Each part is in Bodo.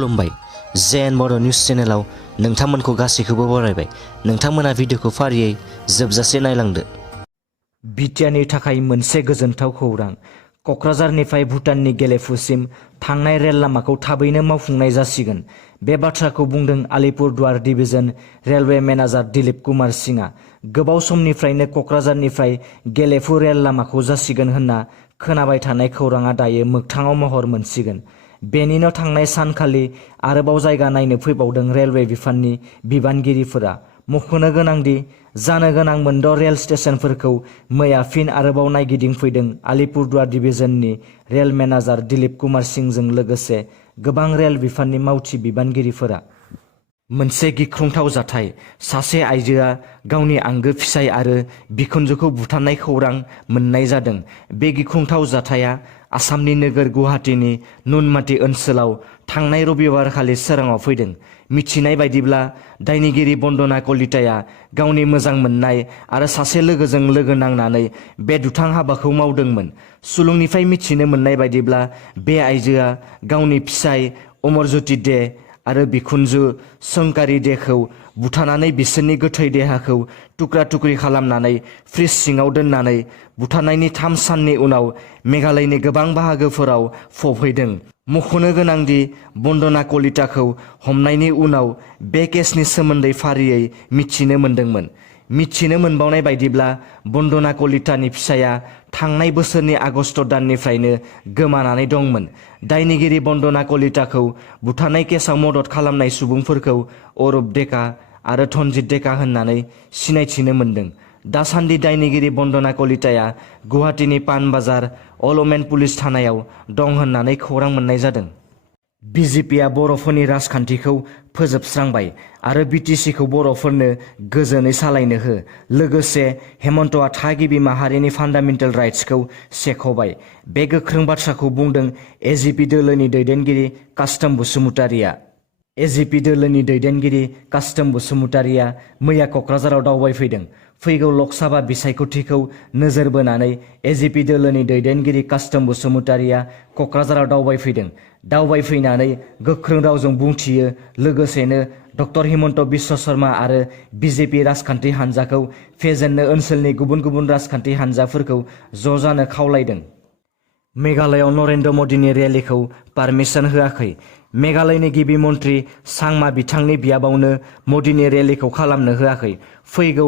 खुलुमबाय जेन बड' निउज चेनेलाव नोंथांमोनखौ गासैखौबो बरायबाय। नोंथांमोना भिडिअखौ फारियै जोबजासे नायलांदो। बिटिआरनि थाखाय मोनसे गोजोनथाव खौरां। क'क्राझारनिफ्राय भुटाननि गेलेफुसिम थांनाय रेल लामाखौ थाबैनो मावफुंनाय जासिगोन। बे बाथ्राखौ बुंदों Alipurduar division railway manager Dilip Kumar सिंहआ। गोबाव समनिफ्रायनो क'क्राझारनिफ्राय गेलेफु रेल लामाखौ जासिगोन होनना खोनाबाय थानाय खौराङा दायो मोगथाङाव महर मोनसिगोन। बेनिनो थांनाय सानखालि आरोबाव जायगा नायनो फैबावदों रेलवे बिफाननि बिबानगिरिफोरा। मख'नो गोनांदि जानो गोनां मोनद' रेल स्टेशनफोरखौ मैया फिन आरोबाव नायगिदिंफैदों आलिपुरदुवार डिभिजननि रेल मेनेजार दिलीप कुमार सिंहजों लोगोसे गोबां रेल बिफाननि मावथि बिबानगिरिफोरा। मोनसे गिख्रंथाव जाथाय। सासे आइजोआ गावनि आंगो फिसाय आरो बिखुनजोखौ बुथारनाय खौरां मोननाय जादों। बे गिख्रंथाव जाथाया आसामनि नोगोर गुवाहाटीनि नुनमाटि ओनसोलाव थांनाय रबिबारखालि सोराङाव फैदों। मिथिनाय बायदिब्ला दायनिगिरि बन्दना कलिताया गावनि मोजां मोननाय आरो सासे लोगोजों लोगो नांनानै बे दुथां हाबाखौ मावदोंमोन। सुलुंनिफ्राय मिथिनो मोननाय बायदिब्ला बे आइजोआ गावनि फिसाय अमरज्योति दे आरो बिखुनजो शंकारि देखौ बुथारनानै बिसोरनि गोथै देहाखौ टुक्रा टुक्रि खालामनानै फ्रिज सिङाव दोननानै बुथारनायनि 3 साननि उनाव मेघालयनि गोबां बाहागोफोराव फबहैदों। मख'नो गोनांदि बन्दना कलिताखौ हमनायनि उनाव बे केसनि सोमोन्दै फारियै मिथिनो मोन्दोंमोन। मिथिनो मोनबावनाय बायदिब्ला बन्दना कलितानि फिसाया थांनाय बोसोरनि आगस्ट दाननिफ्रायनो गोमानानै दंमोन। दायनिगिरि बन्दना कलिताखौ बुथारनाय केसआव मदद खालामनाय सुबुंफोरखौ अरुप डेका आरो धनजित डेका होननानै सिनायथिनो मोन्दों। दासान्दि दायनिगिरि बन्दना कलिताया गुवाहाटीनि पानबाजार अलमेन पुलिस थानायाव दं होननानै खौरां मोननाय जादों। बिजेपिआ बर'फोरनि राजखान्थिखौ फोजोबस्रांबाय आरो बिटिसिखौ बर'फोरनो गोजोनै सालायनो हो। लोगोसे हेमन्तआ थागिबि माहारिनि फान्डामेन्टेल राइट्सखौ सेख'बाय। बे गोख्रों बाथ्राखौ बुंदों एजिपि दोलोनि दैदेनगिरि कास्टम बसुमतारीआ। एजिपि दोलोनि दैदेनगिरि कास्टम बसुमतारीआ मैया क'क्राझाराव दावबायफैदों। फैगौ लकसभा बिसायख'थिखौ नोजोर बोनानै एजिपि दोलोनि दैदेनगिरि कास्टम बसुमतारीआ क'क्राझाराव दावबायफैदों। दावबायफैनानै गोख्रों रावजों बुंथियो। लोगोसेनो डक्टर हिमन्त बिश्व शर्मा आरो बिजेपि राजखान्थि हान्जाखौ फेजेननो ओनसोलनि गुबुन गुबुन राजखान्थि हान्जाफोरखौ ज' जानो खावलायदों। मेघालयआव नरेन्द्र मदिनि रेलीखौ पारमिसन होआखै। मेघालयनि गिबि मन्त्रि सांमा बिथांनि बियाबावनो मदिनि रेलीखौ खालामनो होआखै। फैगौ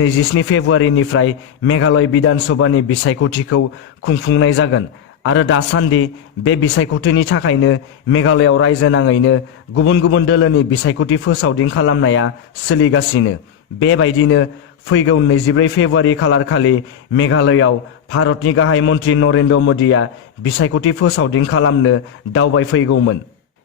27 फेब्रुवारिनिफ्राय मेघालय बिधान सभानि बिसायख'थिखौ खुंफुंनाय जागोन आरो दासान्दि बे बिसायख'थिनि थाखायनो मेघालयआव रायजो नाङैनो गुबुन गुबुन दोलोनि बिसायख'थि फोसावदिं खालामनाया सोलिगासिनो। बेबायदिनो फैगौ 24 फेब्रुवारि खालारखालि मेघालयआव भारतनि गाहाय मन्त्रि नरेन्द्र मदिया बिसायख'थि फोसावदिं खालामनो दावबायफैगौमोन।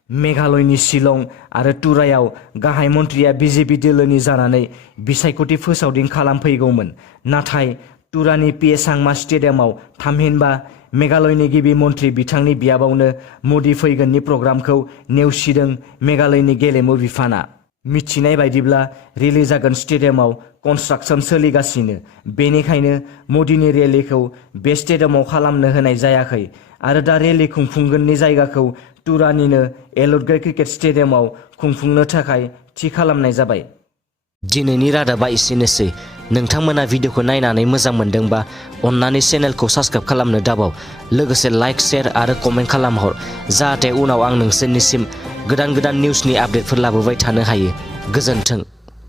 मेघालयनि शिलं आरो तुरायाव गाहाय मन्थ्रिया बिजेपि दोलोनि जानानै बिसायख'थि फोसावदिं खालामफैगौमोन। नाथाय तुरानि पिएचांमा स्टेडियामाव थामहिनबा मेघालयनि गिबि मन्थ्रि बिथांनि बियाबावनो मदि फैगोननि प्रग्रामखौ नेवसिदों मेघालयनि गेलेमु बिफाना। मिथिनाय बायदिब्ला रेली जागोन स्टेडियामाव कनस्ट्राक्सन सोलिगासिनो। बेनिखायनो मदिनि रेलीखौ बे स्टेडियामाव खालामनो होनाय जायाखै आरो दा रेली खुंफुंगोननि जायगाखौ तुरानिनो एलुटगे क्रिकेट स्टेडियामाव खुंफुंनो थाखाय थि खालामनाय जाबाय। दिनैनि रादाबा एसेनोसै। नोंथांमोना भिडिअखौ नायनानै मोजां मोनदोंबा अन्नानै चेनेलखौ साबस्क्राइब खालामनो दाबाव। लोगोसे लाइक शेयार आरो कमेन्ट खालामहर जाहाथे उनाव आं नोंसोरनिसिम गोदान गोदान निउसनि आपडेटफोर लाबोबाय थानो हायो। गोजोन्थों।